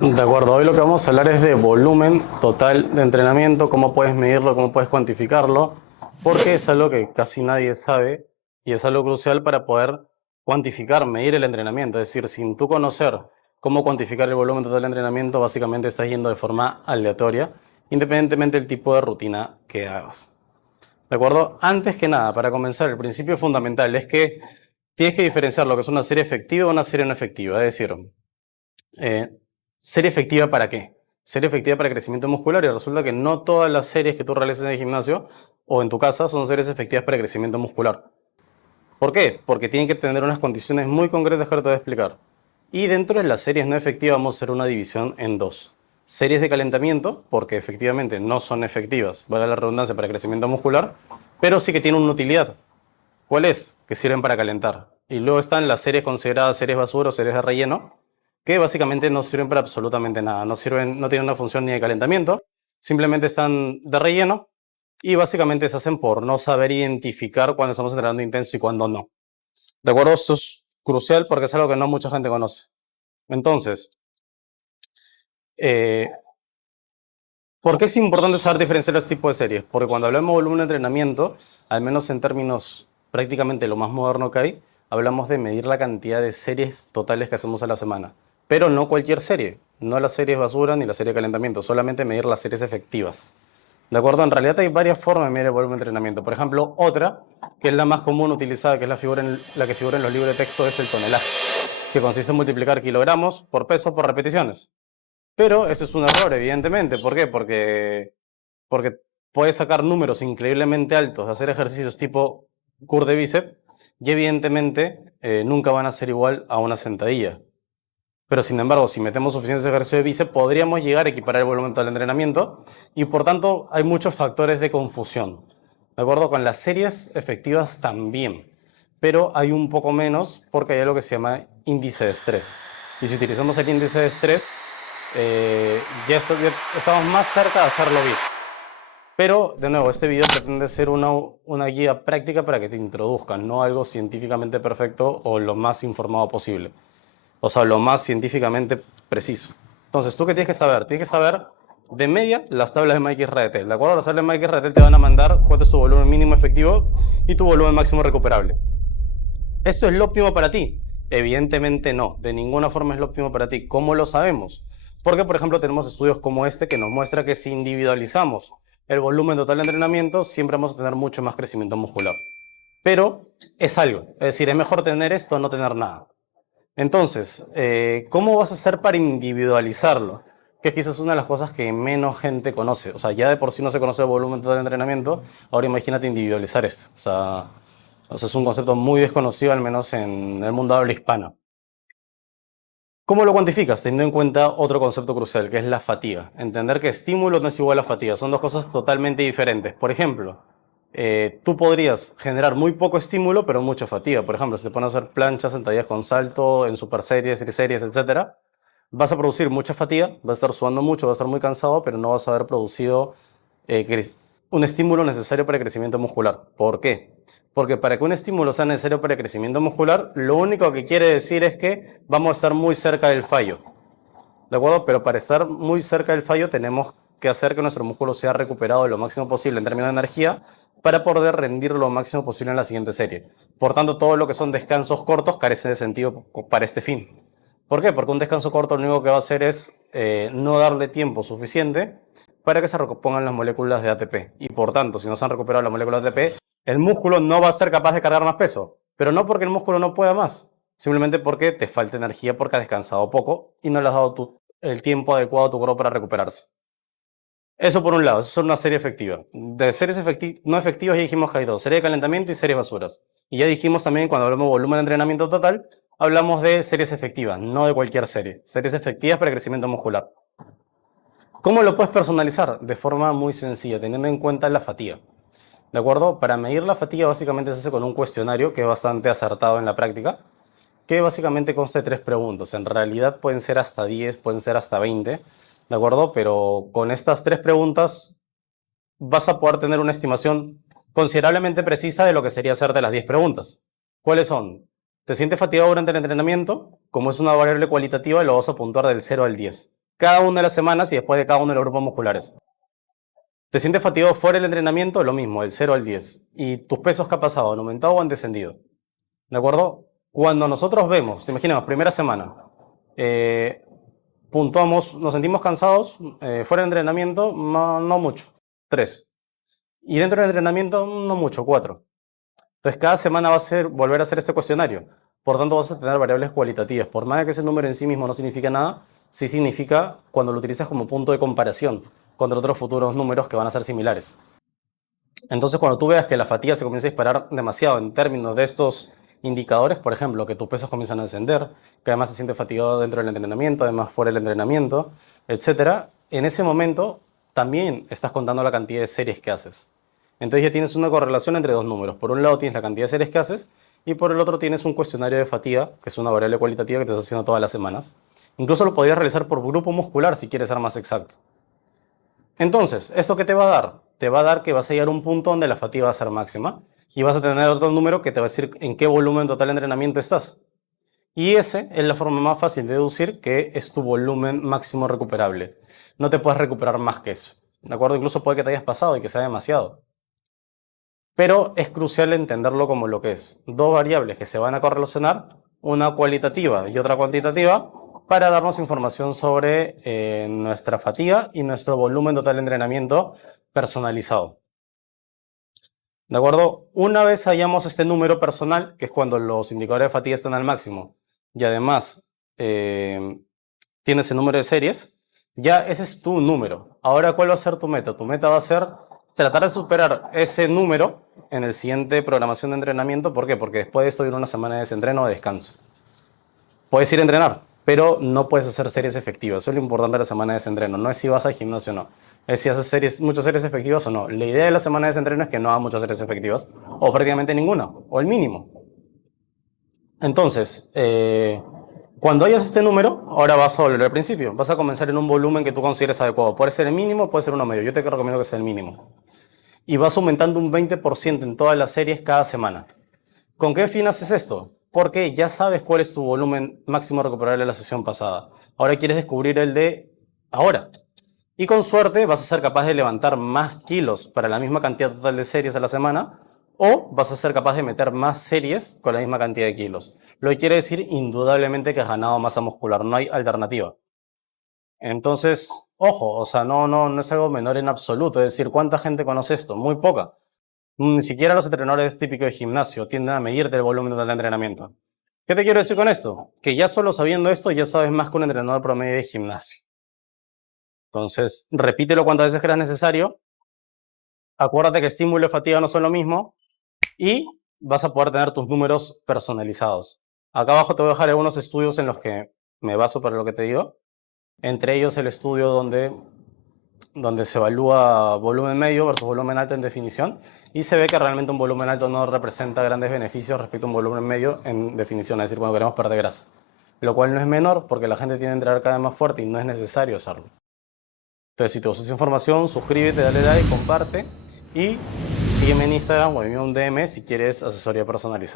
De acuerdo, hoy lo que vamos a hablar es de volumen total de entrenamiento, cómo puedes medirlo, cómo puedes cuantificarlo, porque es algo que casi nadie sabe y es algo crucial para poder cuantificar, medir el entrenamiento. Es decir, sin tú conocer cómo cuantificar el volumen total de entrenamiento, básicamente estás yendo de forma aleatoria, independientemente del tipo de rutina que hagas. ¿De acuerdo? Antes que nada, para comenzar, el principio fundamental es que tienes que diferenciar lo que es una serie efectiva o una serie no efectiva. Es decir, eh, ¿serie efectiva para qué? Serie efectiva para crecimiento muscular, y resulta que no todas las series que tú realices en el gimnasio o en tu casa son series efectivas para crecimiento muscular. ¿Por qué? Porque tienen que tener unas condiciones muy concretas que ahora te voy a explicar. Y dentro de las series no efectivas vamos a hacer una división en dos. Series de calentamiento, porque efectivamente no son efectivas, valga la redundancia, para crecimiento muscular, pero sí que tienen una utilidad. ¿Cuál es? Que sirven para calentar. Y luego están las series consideradas series basura o series de relleno, que básicamente no sirven para absolutamente nada. No sirven, no tienen una función ni de calentamiento, simplemente están de relleno y básicamente se hacen por no saber identificar cuándo estamos entrenando intenso y cuándo no. ¿De acuerdo? Esto es crucial porque es algo que no mucha gente conoce. Entonces, eh, ¿por qué es importante saber diferenciar este tipo de series? Porque cuando hablamos de volumen de entrenamiento, al menos en términos prácticamente lo más moderno que hay, hablamos de medir la cantidad de series totales que hacemos a la semana. Pero no cualquier serie, no las series basura ni la serie de calentamiento, solamente medir las series efectivas. ¿De acuerdo? En realidad hay varias formas de medir el volumen de entrenamiento. Por ejemplo, otra, que es la más común utilizada, que es la que figura en los libros de texto, es el tonelaje, que consiste en multiplicar kilogramos por peso por repeticiones. Pero eso es un error, evidentemente. ¿Por qué? Porque puedes sacar números increíblemente altos, hacer ejercicios tipo curl de bíceps, y evidentemente nunca van a ser igual a una sentadilla. Pero sin embargo, si metemos suficientes ejercicios de bíceps, podríamos llegar a equiparar el volumen del entrenamiento y por tanto hay muchos factores de confusión. ¿De acuerdo? Con las series efectivas también, pero hay un poco menos porque hay algo que se llama índice de estrés. Y si utilizamos el índice de estrés, ya estamos más cerca de hacerlo bien. Pero, de nuevo, este video pretende ser una guía práctica para que te introduzcan, no algo científicamente perfecto o lo más informado posible. O sea, lo más científicamente preciso. Entonces, ¿tú qué tienes que saber? Tienes que saber de media las tablas de MXRT. ¿De acuerdo? Las tablas de MXRT te van a mandar cuánto es tu volumen mínimo efectivo y tu volumen máximo recuperable. ¿Esto es lo óptimo para ti? Evidentemente no, de ninguna forma es lo óptimo para ti. ¿Cómo lo sabemos? Porque, por ejemplo, tenemos estudios como este que nos muestra que si individualizamos el volumen total de entrenamiento, siempre vamos a tener mucho más crecimiento muscular. Pero es algo, es decir, es mejor tener esto o no tener nada. Entonces, ¿cómo vas a hacer para individualizarlo? Que quizás es una de las cosas que menos gente conoce. O sea, ya de por sí no se conoce el volumen total de entrenamiento, ahora imagínate individualizar esto. O sea, es un concepto muy desconocido, al menos en el mundo habla hispana. ¿Cómo lo cuantificas? Teniendo en cuenta otro concepto crucial, que es la fatiga. Entender que estímulo no es igual a fatiga, son dos cosas totalmente diferentes. Por ejemplo, tú podrías generar muy poco estímulo, pero mucha fatiga. Por ejemplo, si te pones a hacer planchas, sentadillas con salto, en super series, triseries, etcétera, vas a producir mucha fatiga, vas a estar sudando mucho, vas a estar muy cansado, pero no vas a haber producido un estímulo necesario para el crecimiento muscular. ¿Por qué? Porque para que un estímulo sea necesario para el crecimiento muscular, lo único que quiere decir es que vamos a estar muy cerca del fallo. ¿De acuerdo? Pero para estar muy cerca del fallo tenemos que hacer que nuestro músculo sea recuperado lo máximo posible en términos de energía para poder rendir lo máximo posible en la siguiente serie. Por tanto, todo lo que son descansos cortos carece de sentido para este fin. ¿Por qué? Porque un descanso corto lo único que va a hacer es no darle tiempo suficiente para que se repongan las moléculas de ATP. Y por tanto, si no se han recuperado las moléculas de ATP, el músculo no va a ser capaz de cargar más peso. Pero no porque el músculo no pueda más, simplemente porque te falta energía porque has descansado poco y no le has dado el tiempo adecuado a tu cuerpo para recuperarse. Eso por un lado, eso es una serie efectiva. De series no efectivas ya dijimos que hay dos, serie de calentamiento y series basuras. Y ya dijimos también cuando hablamos de volumen de entrenamiento total, hablamos de series efectivas, no de cualquier serie. Series efectivas para crecimiento muscular. ¿Cómo lo puedes personalizar? De forma muy sencilla, teniendo en cuenta la fatiga. ¿De acuerdo? Para medir la fatiga básicamente se hace con un cuestionario que es bastante acertado en la práctica, que básicamente consta de tres preguntas. En realidad pueden ser hasta 10, pueden ser hasta 20, ¿de acuerdo? Pero con estas tres preguntas vas a poder tener una estimación considerablemente precisa de lo que sería hacerte las 10 preguntas. ¿Cuáles son? ¿Te sientes fatigado durante el entrenamiento? Como es una variable cualitativa, lo vas a puntuar del 0 al 10. cada una de las semanas y después de cada uno de los grupos musculares. ¿Te sientes fatigado fuera del entrenamiento? Lo mismo, del 0 al 10. ¿Y tus pesos qué ha pasado? ¿Han aumentado o han descendido? ¿De acuerdo? Cuando nosotros vemos, imaginemos, primera semana, eh, puntuamos, nos sentimos cansados, fuera del entrenamiento, no mucho, 3. Y dentro del entrenamiento, no mucho, 4. Entonces, cada semana va a ser volver a hacer este cuestionario. Por tanto, vas a tener variables cualitativas. Por más que ese número en sí mismo no significa nada, sí significa cuando lo utilizas como punto de comparación contra otros futuros números que van a ser similares. Entonces, cuando tú veas que la fatiga se comienza a disparar demasiado en términos de estos indicadores, por ejemplo, que tus pesos comienzan a descender, que además te sientes fatigado dentro del entrenamiento, además fuera del entrenamiento, etcétera, en ese momento también estás contando la cantidad de series que haces. Entonces ya tienes una correlación entre dos números. Por un lado tienes la cantidad de series que haces y por el otro tienes un cuestionario de fatiga, que es una variable cualitativa que te estás haciendo todas las semanas. Incluso lo podrías realizar por grupo muscular si quieres ser más exacto. Entonces, ¿esto qué te va a dar? Te va a dar que vas a llegar a un punto donde la fatiga va a ser máxima y vas a tener otro número que te va a decir en qué volumen total de entrenamiento estás. Y ese es la forma más fácil de deducir que es tu volumen máximo recuperable. No te puedes recuperar más que eso. ¿De acuerdo? Incluso puede que te hayas pasado y que sea demasiado. Pero es crucial entenderlo como lo que es. Dos variables que se van a correlacionar, una cualitativa y otra cuantitativa, para darnos información sobre nuestra fatiga y nuestro volumen total de entrenamiento personalizado. ¿De acuerdo? Una vez hayamos este número personal, que es cuando los indicadores de fatiga están al máximo, y además tienes el número de series, ya ese es tu número. Ahora, ¿cuál va a ser tu meta? Tu meta va a ser tratar de superar ese número en el siguiente programación de entrenamiento. ¿Por qué? Porque después de esto viene una semana de desentreno o de descanso. Puedes ir a entrenar, pero no puedes hacer series efectivas. Eso es lo importante de la semana de desentreno. No es si vas al gimnasio o no. Es si haces muchas series efectivas o no. La idea de la semana de desentreno es que no hagas muchas series efectivas, o prácticamente ninguna, o el mínimo. Entonces, cuando hayas este número, ahora vas a volver al principio. Vas a comenzar en un volumen que tú consideres adecuado. Puede ser el mínimo, puede ser uno medio. Yo te recomiendo que sea el mínimo. Y vas aumentando un 20% en todas las series cada semana. ¿Con qué fin haces esto? Porque ya sabes cuál es tu volumen máximo recuperable de la sesión pasada. Ahora quieres descubrir el de ahora. Y con suerte vas a ser capaz de levantar más kilos para la misma cantidad total de series a la semana, o vas a ser capaz de meter más series con la misma cantidad de kilos. Lo que quiere decir indudablemente que has ganado masa muscular, no hay alternativa. Entonces, ojo, o sea, no es algo menor en absoluto. Es decir, ¿cuánta gente conoce esto? Muy poca. Ni siquiera los entrenadores típicos de gimnasio tienden a medirte el volumen total de entrenamiento. ¿Qué te quiero decir con esto? Que ya solo sabiendo esto ya sabes más que un entrenador promedio de gimnasio. Entonces, repítelo cuantas veces creas necesario. Acuérdate que estímulo y fatiga no son lo mismo y vas a poder tener tus números personalizados. Acá abajo te voy a dejar algunos estudios en los que me baso para lo que te digo. Entre ellos el estudio donde se evalúa volumen medio versus volumen alto en definición y se ve que realmente un volumen alto no representa grandes beneficios respecto a un volumen medio en definición, es decir, cuando queremos perder grasa. Lo cual no es menor porque la gente tiene que entrenar cada vez más fuerte y no es necesario hacerlo. Entonces, si te gustó esa información, suscríbete, dale like, comparte y sígueme en Instagram o envíame un DM si quieres asesoría personalizada.